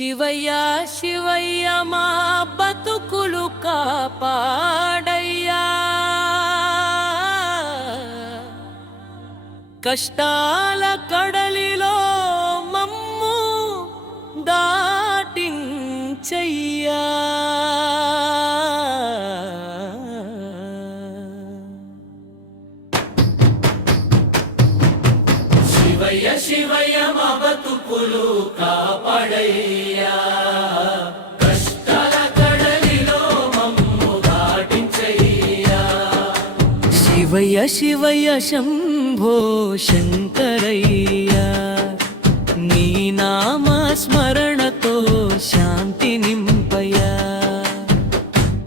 శివయ్య శివయ్య మా బతుకులు కాపాడయ్యా. కష్టాల కడలిలో మమ్ము దాటించయ్యా. శివయ్య శివయ్య బతుకులు కాపాడయ్యా. కష్టాల కడలిలో మమ్ము దాటించయ్యా. శివయ్య శివయ్య శంభో శంకరయ్యా. నీ నామ స్మరణతో శాంతి నింపయ్యా.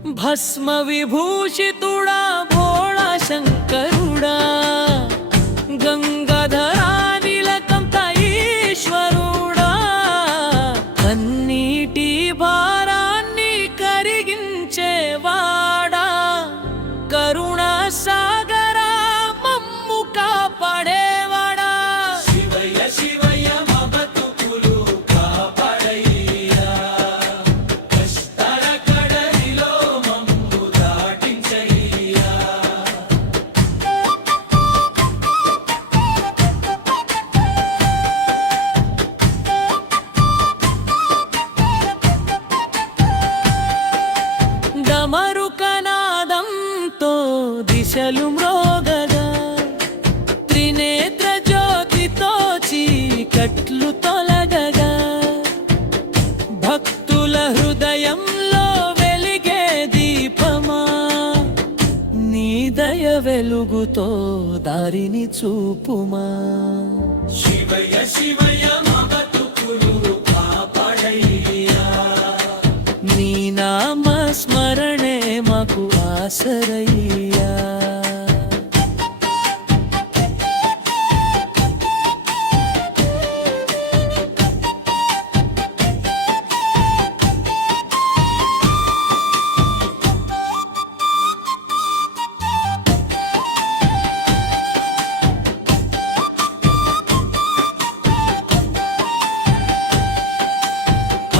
భస్మ విభూషితుడా భోళా శంకరుడా. గంగాధర దిశలు మ్రోగగా. త్రినేత్ర జ్యోతితో చీకట్లు తొలగగా. భక్తుల హృదయంలో వెలిగే దీపమా. నీ దయ వెలుగుతో దారిని చూపుమా. శివయ్య శివయ్య మాకు ఆసరయ్యా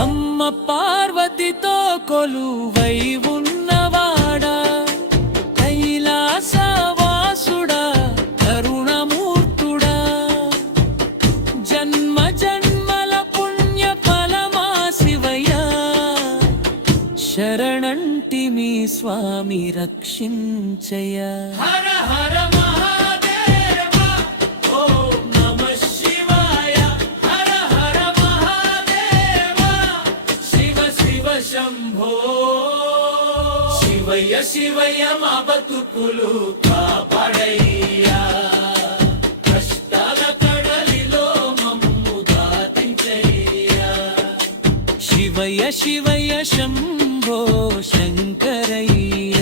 అమ్మ పార్వతితో కొలువై స్వామి రక్షించయ. హర హర శివయ. ఓం మా బతుకులు కాపాడయ్యా. కష్టాల కడలిలో మమ్ము దాటించయ్యా. శివయ శివయ శంభో శంకరయ్య.